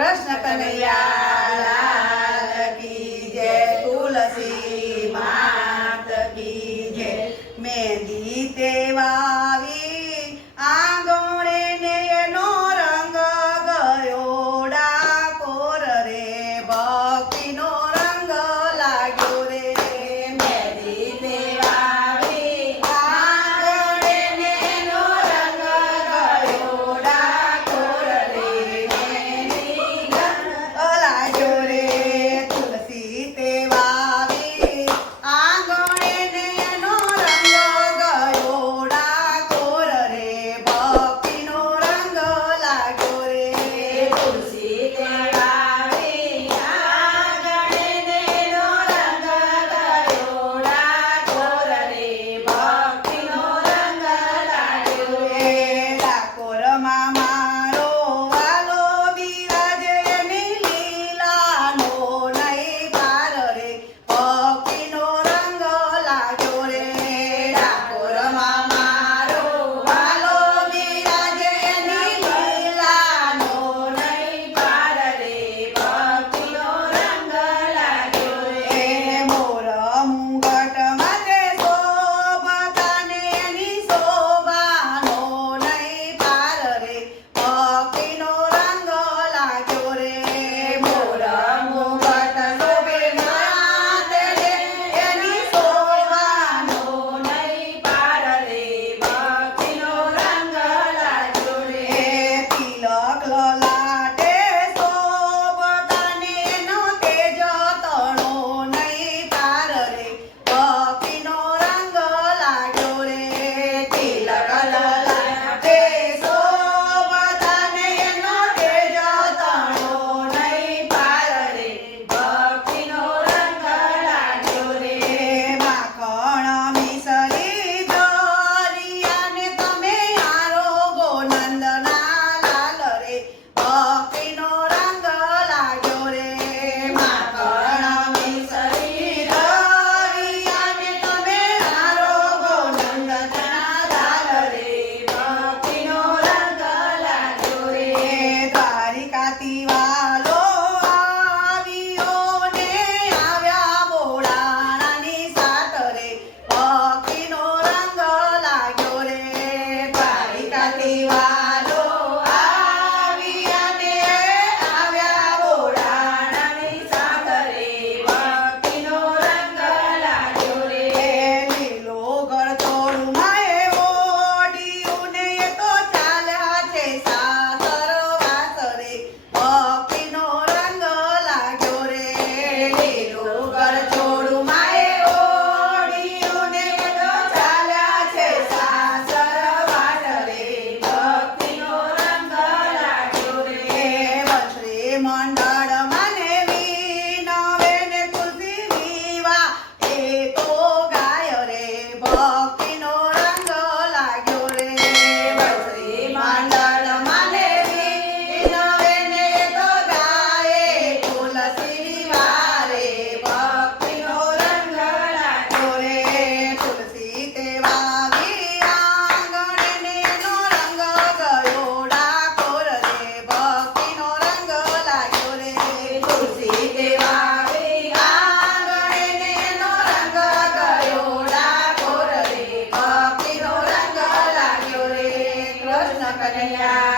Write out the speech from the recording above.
Krishna Kanaiya Jaya